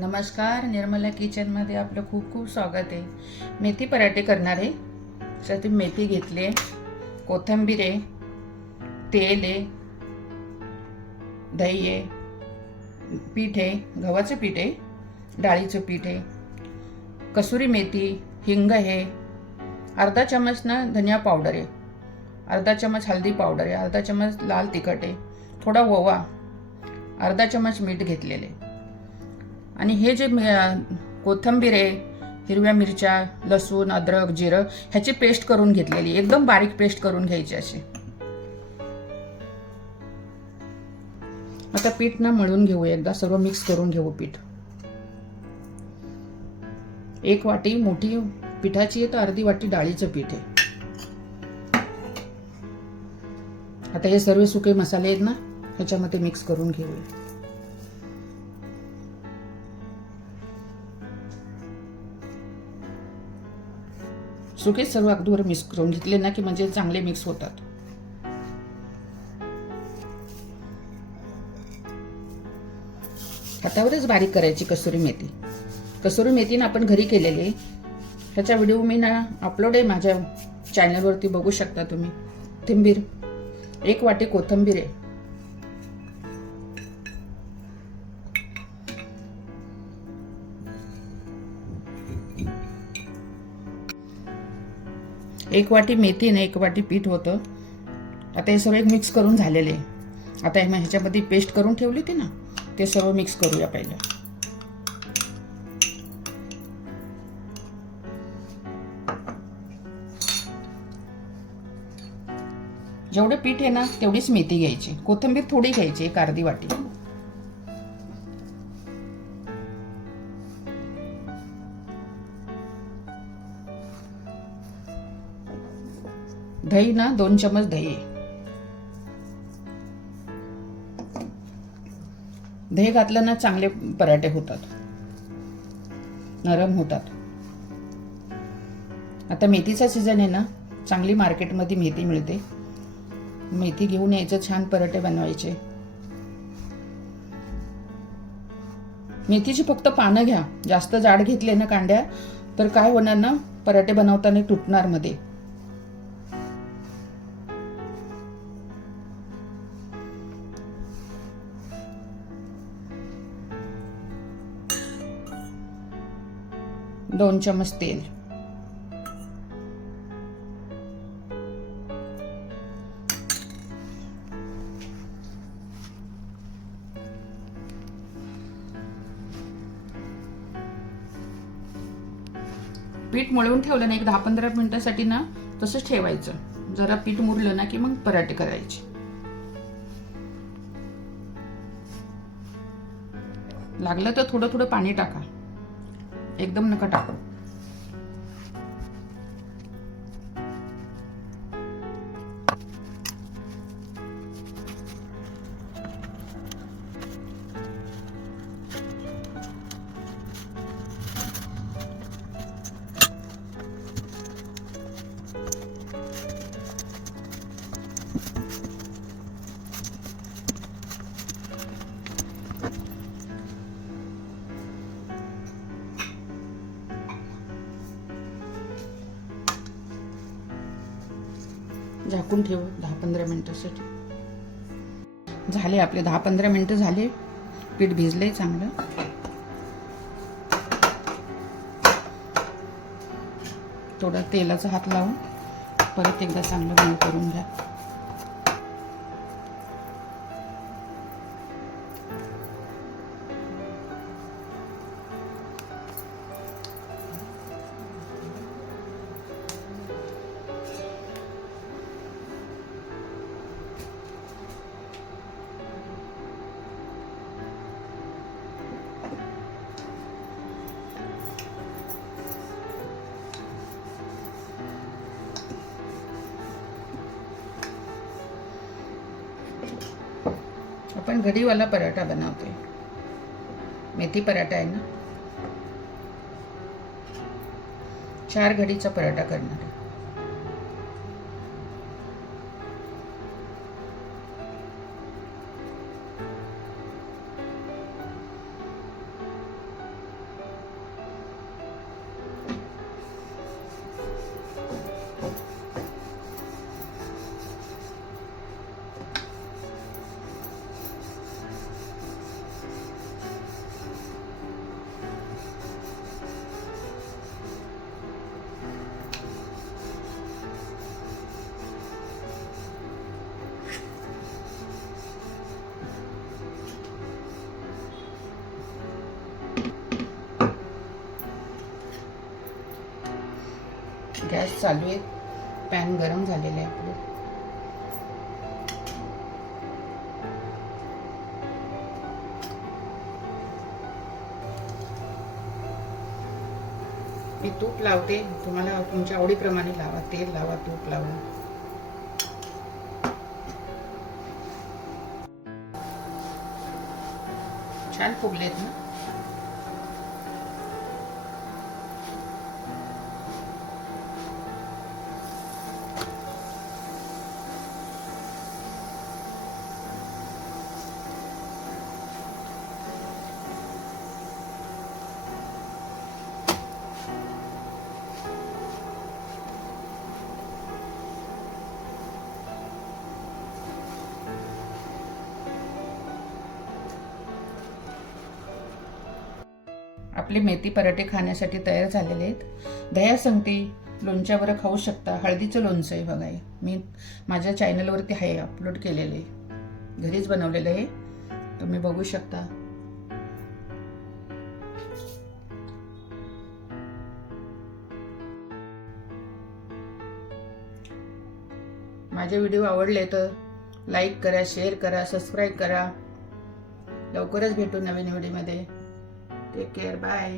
नमस्कार, निर्मला किचनमध्ये आपलं खूप खूप स्वागत आहे. मेथी पराठे करणार आहे. त्यासाठी मेथी घेतली आहे, कोथिंबीर आहे, तेल आहे, दही आहे, पीठ आहे, गव्हाचं पीठ आहे, डाळीचं पीठ आहे, कसुरी मेथी, हिंग आहे, अर्धा चमच ना धनिया पावडर आहे, अर्धा चमच हळदी पावडर आहे, अर्धा चमच लाल तिखट आहे, थोडा ओवा, अर्धा चमच मीठ घेतलेले. आणि हे जे कोथिंबीर आहे, हिरव्या मिरच्या, लसूण, अद्रक, जिरं ह्याची पेस्ट करून घेतलेली, एकदम बारीक पेस्ट करून घ्यायची अशी. आता पीठ ना मळून घेऊ, एकदा सर्व मिक्स करून घेऊ पीठ. 1 वाटी मोठी पिठाची आहे तर अर्धी वाटी डाळीचं पीठ आहे. आता हे सर्व सुके मसाले आहेत ना ह्याच्यामध्ये मिक्स करून घेऊया. सुके सर्व अगदीवर मिक्स करून घेतले ना की म्हणजे चांगले मिक्स होतात. हातावरच बारीक करायची कसुरी मेथी. कसुरी मेथी आपण घरी केलेली आहे, ह्याचा व्हिडिओ मी ना अपलोड आहे माझ्या चॅनलवरती, बघू शकता तुम्ही. कोथिंबीर 1 वाटी कोथिंबीर आहे, एक वाटी मेथी ने 1 वाटी पीठ होतं. आता हे सर्व मिक्स करून झालेले आहे. आता ह्याच्यामध्ये पेस्ट करून ठेवली होती ना, ते सर्व मिक्स करूया पहिलं. जेवढं पीठ आहे ना तेवढीच मेथी घ्यायची, कोथिंबीर थोडी घ्यायची, 1 अर्धी वाटी. दही ना 2 चमच दही. दही घातलं ना चांगले पराठे होतात, नरम होतात. आता मेथीचा सीझन आहे ना, चांगली मार्केटमध्ये मेथी मिळते. मेथी घेऊन यायचं, छान पराठे बनवायचे. मेथीची फक्त पानं घ्या, जास्त जाड घेतले ना कांड्या तर काय होणार ना, पराठे बनवताना तुटणार मध्ये. दोन चमच तेल, पीठ मळून ठेवलं ना 10-15 मिनिटासाठी ना तसंच ठेवायचं. जरा पीठ मुरलं ना की मग पराठे करायचे. लागलं तर थोडं थोडं पाणी टाका, एकदम नका टाकू. झाकून ठेवू 10-15 मिनिटासाठी. झाले आपले 10-15 मिनिटं झाले. पीठ भिजले चांगलं. थोडा तेलाचा हात लावून परत एकदा चांगलं मऊ करून घ्या. आपण घडीवाला पराठा बनवतोय, मेथी पराठा आहे ना. 4 घडीचा पराठा करणार आहे. गॅस चालू आहे, पॅन गरम झालेले आहे आपले. मी तूप लावते, तुम्हाला तुमच्या आवडीप्रमाणे लावा, तेल लावा, तूप लावा. छान फुगलेत ना. आपले मेथी पराठे खाण्यासाठी तयार झालेले आहेत. दह्यासंगती लोणच्यावर खाऊ शकता. हळदीचं लोणचं आहे बघा, मी माझ्या चॅनलवरती आहे, अपलोड केलेलं आहे, घरीच बनवलेलं आहे, तुम्ही बघू शकता. माझे व्हिडिओ आवडले तर लाईक करा, शेअर करा, सबस्क्राईब करा. लवकरच भेटू नवीन व्हिडिओमध्ये. Take care, bye.